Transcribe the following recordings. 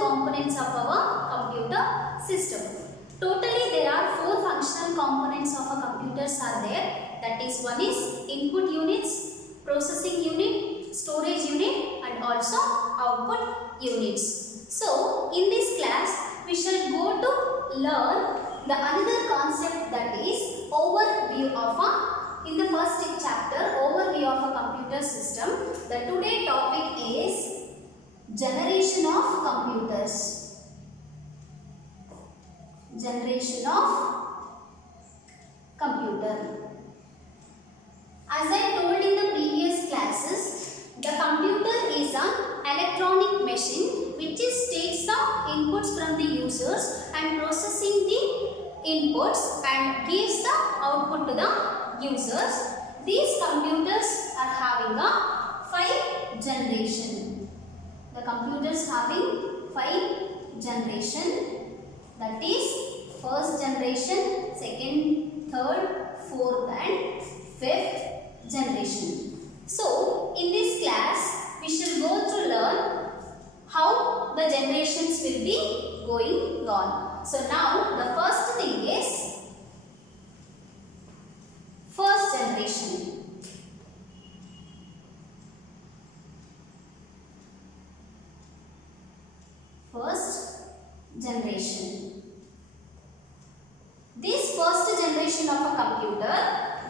components of our computer system. Totally there are 4 functional components of a computers are there. That is, one is input units, processing unit, storage unit and also output units. So in this class we shall go to learn the another concept, that is overview of a, in the first chapter, overview of a computer system. The today topic is generation of computers. Generation of computer. As I told in the previous classes, the computer is an electronic machine which takes the inputs from the users and processing the inputs and gives the output to the users. These computers are having a 5 generation. The computers having 5 generation, that is first generation, second, third, fourth and fifth generation. So in this class we shall go to learn how the generations will be going on. So now the first thing is first generation. First generation. This first generation of a computer,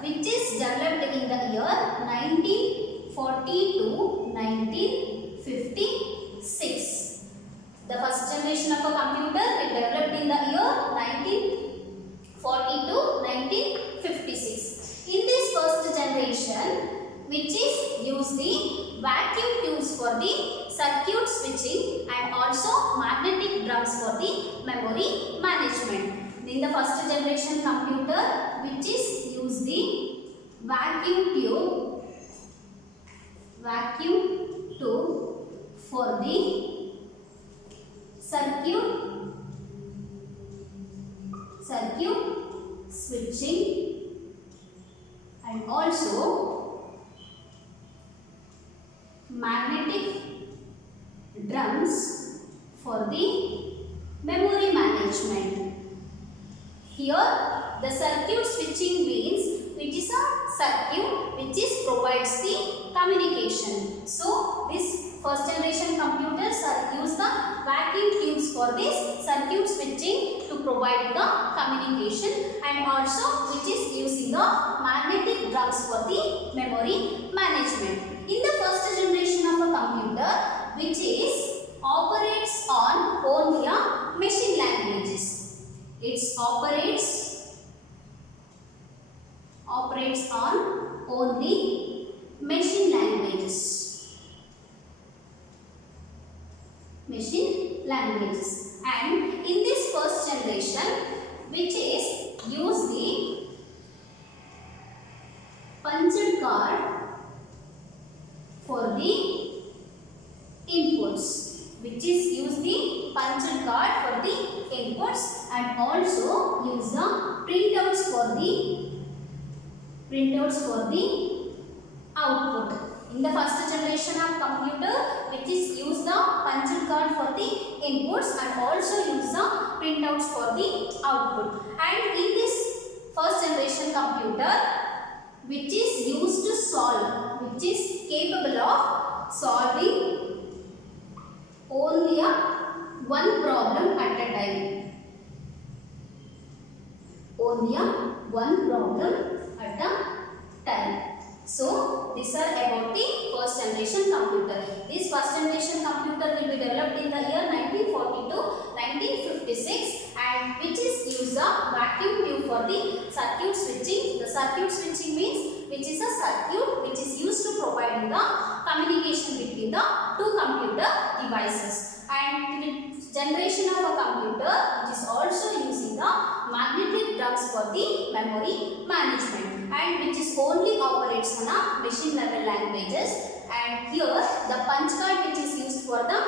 which is developed in the year 1940 to 1956. The first generation of a computer is developed in the year 1940 to 1956. In this first generation, which is use the vacuum tubes for the circuit switching and also magnetic drums for the memory management. In the first generation computer, which is use the vacuum tube for the circuit switching and also magnetic drums for the memory management. Here the circuit switching means which is a circuit which provides the communication. So this first generation computers are use the vacuum tubes for this circuit switching to provide the communication and also which is using the magnetic drums for the memory management. In the first generation of a computer, which is operates on only a machine languages. It operates on only machine languages. And in this first generation, which is use the punched card for the inputs, which is use the punched card for the inputs and also use the printouts for the output. In the first generation of computer, which is use the punched card for the inputs and also use the printouts for the output. And in this first generation computer, which is used to solve, which is capable of solving only one problem at a time. Only one problem at a time. So these are about the first generation computer. This first generation computer will be developed in the year 1940 to 1956 and which is use a vacuum tube for the circuit switching. The circuit switching means which is a circuit which is used to provide the communication between the two computer devices. And the generation of a computer which is also using the magnetic drums for the memory management and which is only operates on a machine level languages. And here the punch card which is used for the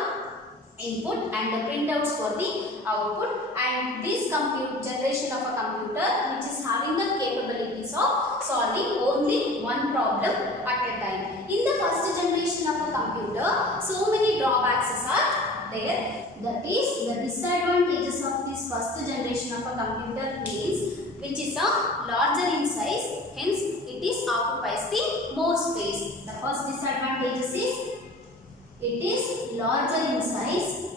input and the printouts for the output. And this generation of a computer which is having the capabilities of solving only one problem at a time. In the first generation of a computer, so many drawbacks are there. That is, the disadvantages of this first generation of a computer means which is a larger in size, hence it is occupies the more space. The first disadvantage is it is larger in size,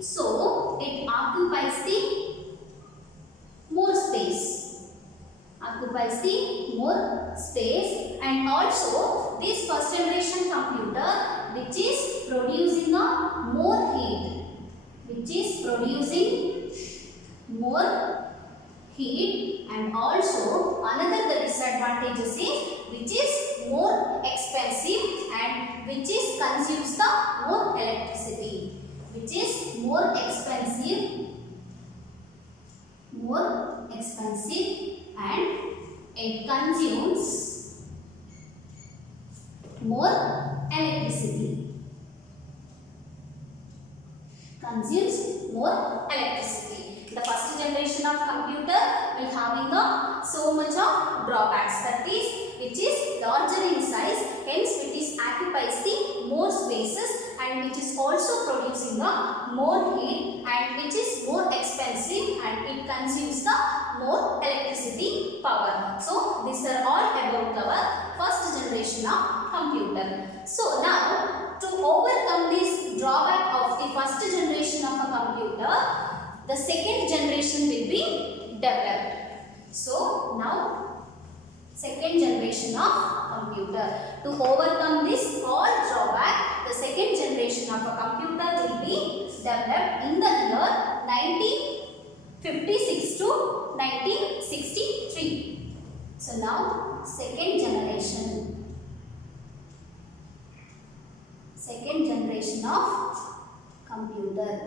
so it occupies the more space, and also this first generation computer which is producing a more heat, and also another the disadvantages is which is more expensive and which is consumes the more electricity, and it consumes more electricity. The first generation of computer will having so much of drawbacks, that is which is larger in size, hence it is occupies the more spaces and which is also producing the more heat and which is more expensive and it consumes the more electricity power. So these are all about our first generation of computer. So now to overcome this drawback of the first generation of a computer, the second generation will be developed. So now second generation of computer. To overcome this all drawback, the second generation of a computer will be developed in the year 1956 to 1963. So now second generation of computer.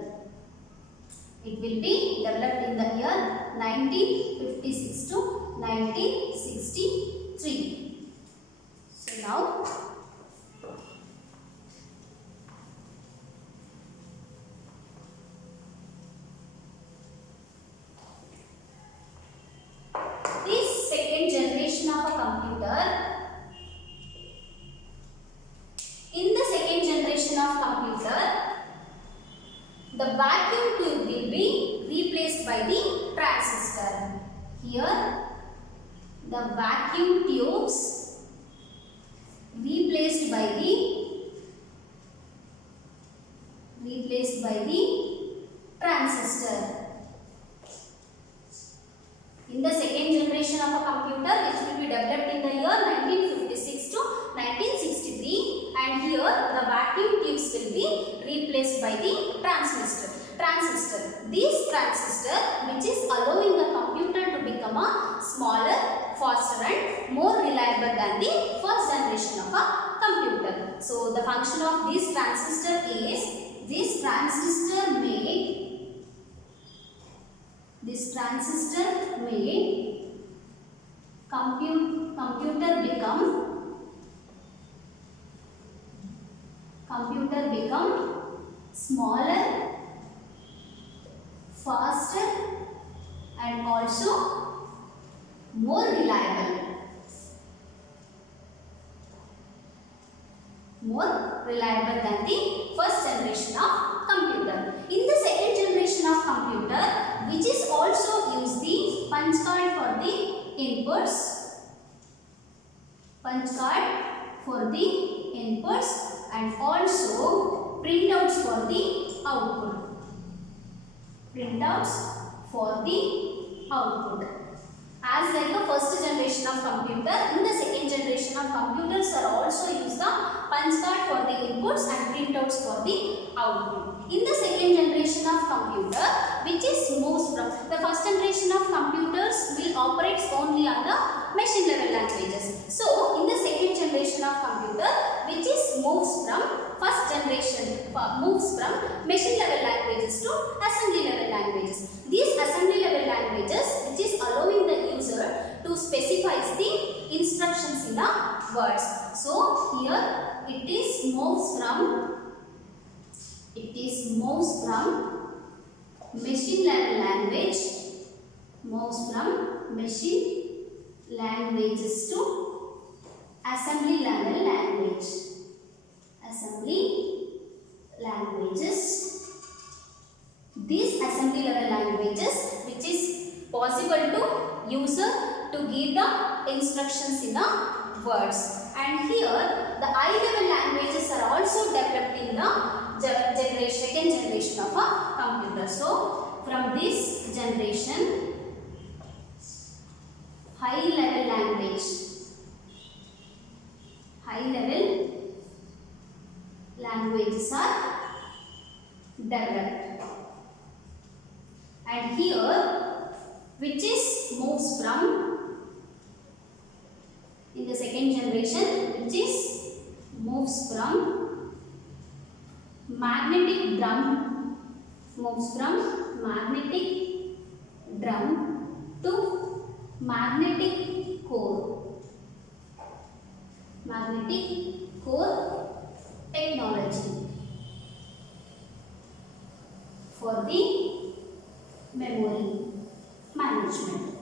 It will be developed in the year 1956 to 1963. So now this second generation of a computer, in the second generation of computer, the vacuum tube will be replaced by the transistor. Here, the vacuum tubes replaced by the transistor. In the second generation of a computer, which will be developed in the year 1956 to 1963, and here the vacuum tubes will be replaced by the transistor. This transistor, which is allowing the computer to become a smaller, faster and more reliable than the first generation of a computer. So the function of this transistor is, this transistor made computer become smaller, faster and also more reliable. Than the first generation of computer. In the second generation of computer, which is also use the punch card for the inputs, and also printouts for the output. As like the first generation of computer, in the second generation of computers are also use the punch card for the inputs and printouts for the output. In the second generation of computer, which is moves from the first generation of computers will operate only on the machine level languages. So in the second generation of computer, which is moves from machine level languages to assembly level languages. These assembly level languages, which is allowing the user to specify the instructions in the words. So here it is moves from machine level languages to assembly level language. these assembly level languages which is possible to user to give the instructions in the words. And here the high level languages are also developed in the second generation of a computer. So from this generation, high level languages are developed. And here which is moves from in the second generation, which is moves from magnetic drum to magnetic core technology for the memory management.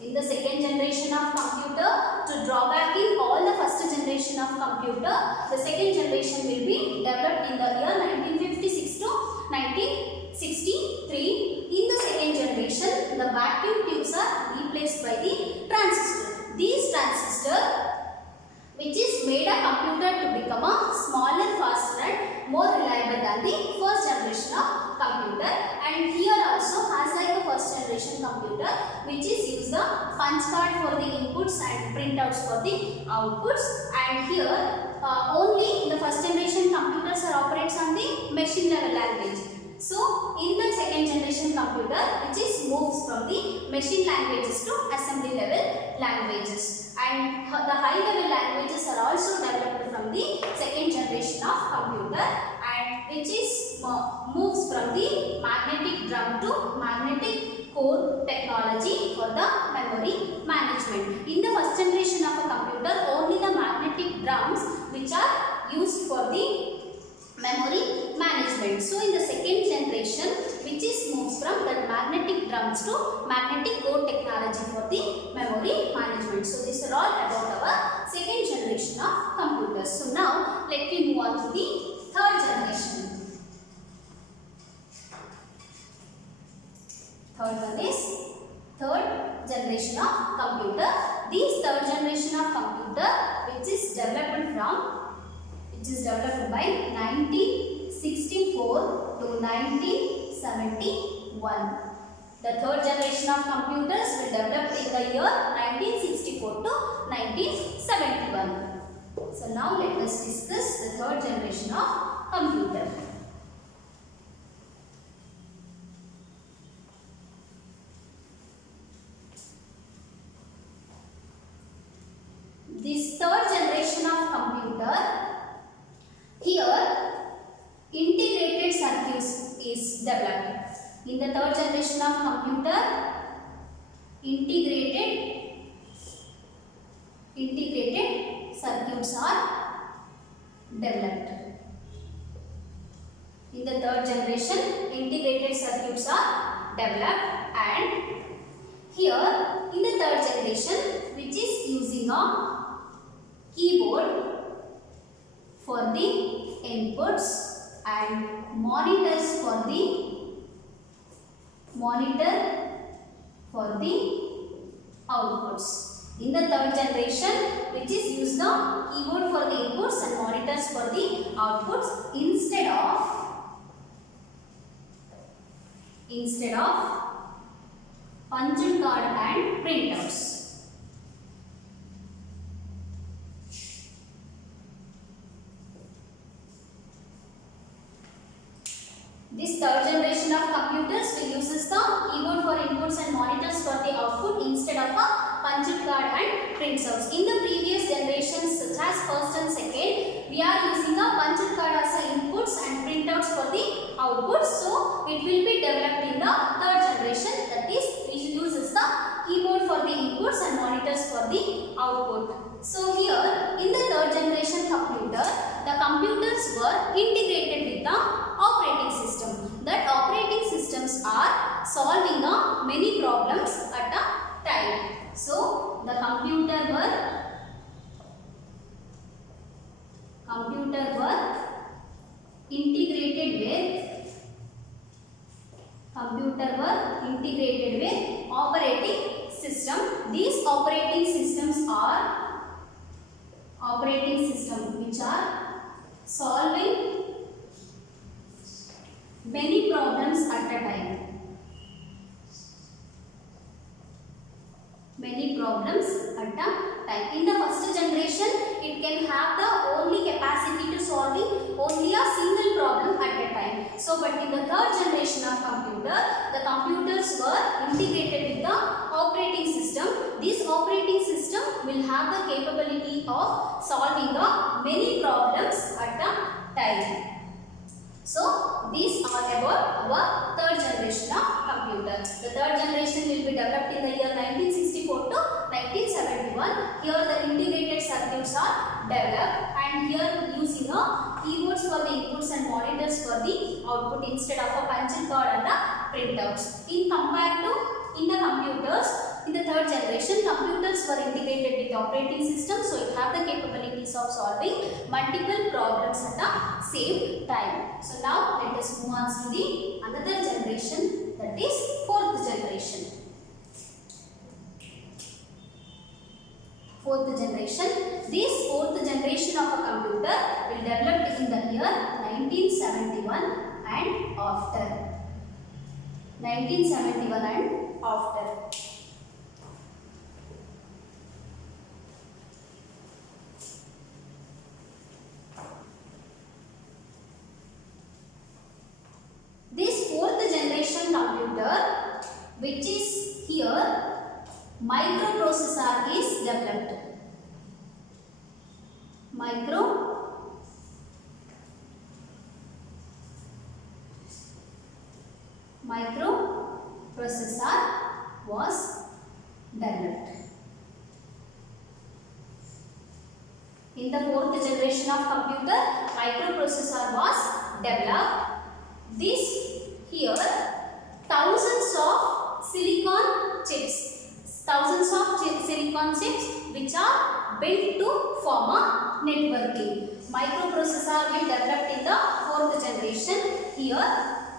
In the second generation of computer, to draw back in all the first generation of computer, the second generation will be developed in the year 1956 to 1963. In the second generation, the vacuum tubes are replaced by the transistor. These transistor which is made a computer to become a smaller, faster and more reliable than the first generation of computer. And here also has like a first generation computer which is use the punch card for the inputs and printouts for the outputs. And here only the first generation computers are operates on the machine level language. So in the second generation computer which is moves from the machine languages to assembly level languages. And the high level languages are also developed from the second generation of computer, and which is moves from the magnetic drum to magnetic core technology for the memory management. In the first generation of a computer, only the magnetic drums which are used for the memory management. So in the second generation which is moves from the magnetic drums to magnetic core technology for the memory management. So these are all about our second generation of computers. So now let me move on to the third generation. Third one is third generation of computer. This third generation of computer which is developed by 1964 to 1971. The third generation of computers will develop in the year 1964 to 1971. So now let us discuss the third generation of computer. This third generation of computer, here integrated circuits is developed. In the third generation of computer, integrated circuits are developed. In the third generation, integrated circuits are developed, and here in the third generation which is using a keyboard for the inputs and monitors for the outputs. In the third generation which is use the keyboard for the inputs and monitors for the outputs instead of punched card and printouts. This third generation of computers will uses the keyboard for inputs and monitors for the output instead of a punched card and printouts. In the previous generations such as first and second, we are using a punched card as a inputs and printouts for the outputs. So it will be developed in the third generation, that is it uses the keyboard for the inputs and monitors for the output. So here in the third generation computer, the computers were integrated with the operating system. That operating systems are solving many problems at a time. So the computer were integrated with computer were integrated with operating system. These operating systems are which are solving many problems at a time. Many problems at a time. In the first generation, it can have the only capacity to solving only a single problem at a time. So, but in the third generation of computer, the computers were integrated with the operating system. This operating system will have the capability of solving the many problems at a time. So, these are about our third generation of computer. The third generation will be developed in the year 1964 to 1971. Here the integrated circuits are developed, and here using a keyboards for the inputs and monitors for the output instead of a punching card and the printouts. In the computers, in the third generation, computers were integrated with operating system, so it have the capabilities of solving multiple problems at the same time. So now let us move on to the another generation, that is fourth generation. Fourth generation. This fourth generation of a computer will develop in the year 1971 and after. 1971 and after. This fourth generation computer, which is here, microprocessor is developed. Microprocessor was developed. In the fourth generation of computer, microprocessor was developed. This here, thousands of silicon chips which are built to form a networking. Microprocessor will develop in the fourth generation. Here,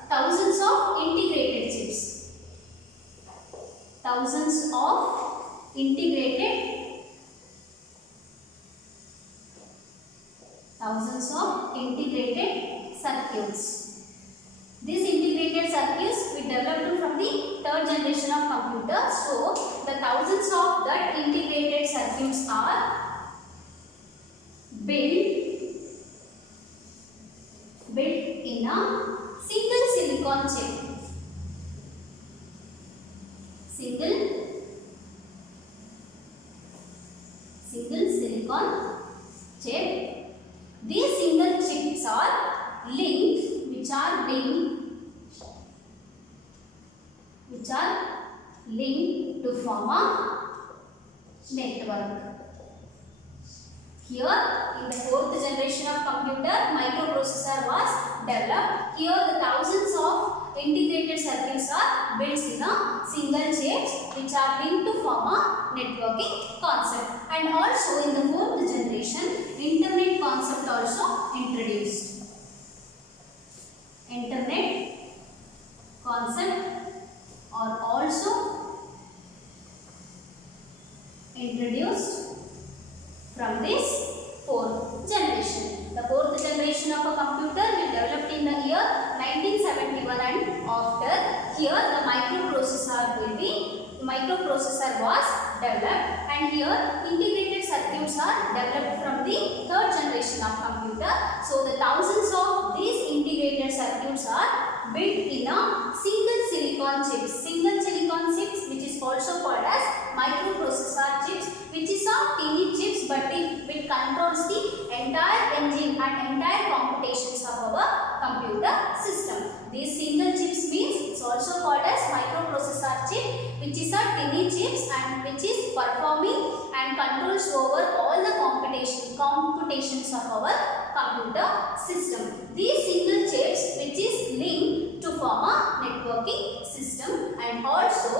thousands of integrated chips. Thousands of integrated circuits. These integrated circuits we developed from the third generation of computer. So, the thousands of that integrated circuits are built in a single silicon chip. Single silicon chip. These single chips are linked to form a network. Here, in the fourth generation of computer, microprocessor was developed. Here, the thousands of integrated circuits are built in a single chips which are linked to form a networking concept. And also, in the fourth generation, internet concept also introduced. Internet concept are also introduced from this fourth generation. The fourth generation of a computer will develop in the year 1971 and after. Here the microprocessor was developed, and here integrated circuits are developed from the third generation of computer. So the thousands of these integrated circuits are built in a single silicon chips which is also called as microprocessor chips, which is a tiny chips but it controls the entire engine and entire computations of our computer system. These single chips means it's also called as microprocessor chip, which is a tiny chips and which is performing and controls over all the computations of our computer system. These single chips which is linked to form a networking system, and also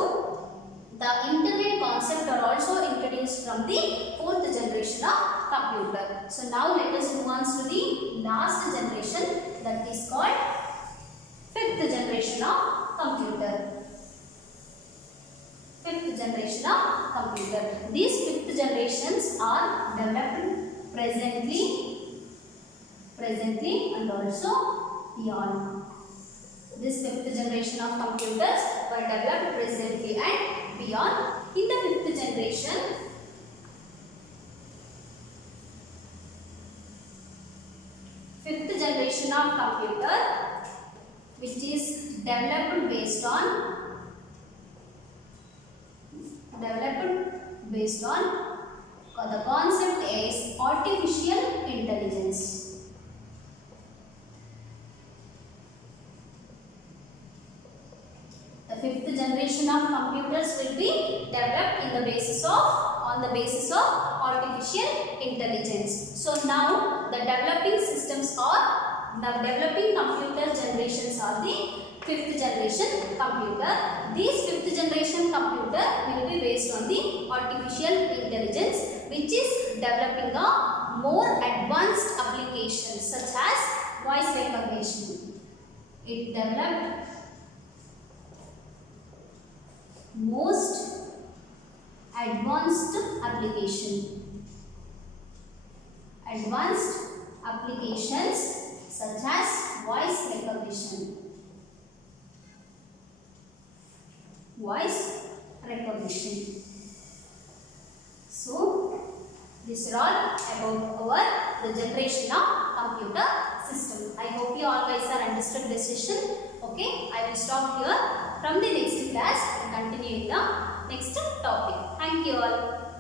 the internet concept are also introduced from the fourth generation of computer. So now let us move on to the last generation, that is called fifth generation of computer. generations are developed presently and also beyond. This fifth generation of computers were developed presently and beyond. In the fifth generation, of computer, which is developed based on the concept is artificial intelligence. The fifth generation of computers will be developed on the basis of artificial intelligence. So now the developing computer generations are the fifth generation computer. These fifth generation computer will be based on the artificial intelligence, which is developing a more advanced applications such as voice recognition. It developed most advanced applications such as voice recognition. So these are all about the generation of computer system. I hope you all guys are understood this session. Okay, I will stop here. From the next class, we continue in the next topic. Thank you all.